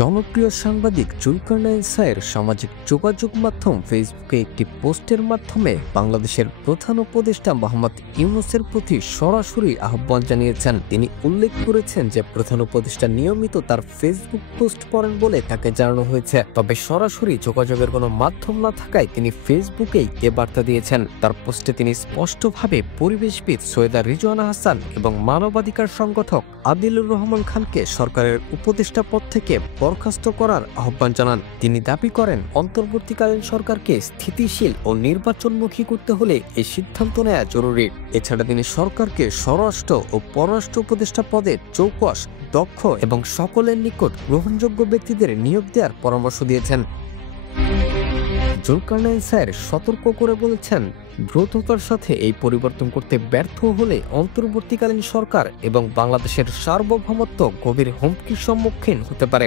জনপ্রিয় সাংবাদিক জুলকারনাইন সায়ের সামাজিক যোগাযোগ মাধ্যম ফেসবুকে একটি পোস্টের মাধ্যমে বাংলাদেশের প্রধান উপদেষ্টা মোহাম্মদ ইউনূসের প্রতি সরাসরি আহ্বান জানিয়েছেন। তিনি উল্লেখ করেছেন যে প্রধান উপদেষ্টা নিয়মিত তার ফেসবুক পোস্ট পড়েন বলে তাকে জানানো হয়েছে, তবে সরাসরি যোগাযোগের কোনো মাধ্যম না থাকায় তিনি ফেসবুকেই এ বার্তা দিয়েছেন। তার পোস্টে তিনি স্পষ্টভাবে পরিবেশবিদ সৈয়দা রিজওয়ানা হাসান এবং মানবাধিকার সংগঠক আদিলুর রহমান খানকে সরকারের উপদেষ্টা পদ থেকে বরখাস্ত করার আহ্বান জানান। তিনি দাবি করেন, অন্তর্বর্তীকালীন সরকারকে স্থিতিশীল ও নির্বাচনমুখী করতে হলে এই সিদ্ধান্ত নেওয়া জরুরি। এছাড়া তিনি সরকারকে স্বরাষ্ট্র ও পররাষ্ট্র উপদেষ্টা পদে চৌকস, দক্ষ এবং সকলের নিকট গ্রহণযোগ্য ব্যক্তিদের নিয়োগ দেওয়ার পরামর্শ দিয়েছেন। জুলকারনাইন সায়ের সতর্ক করে বলেছেন, দ্রুততার সাথে এই পরিবর্তন করতে ব্যর্থ হলে অন্তর্বর্তীকালীন সরকার এবং বাংলাদেশের সার্বভৌমত্ব গভীর হুমকির সম্মুখীন হতে পারে।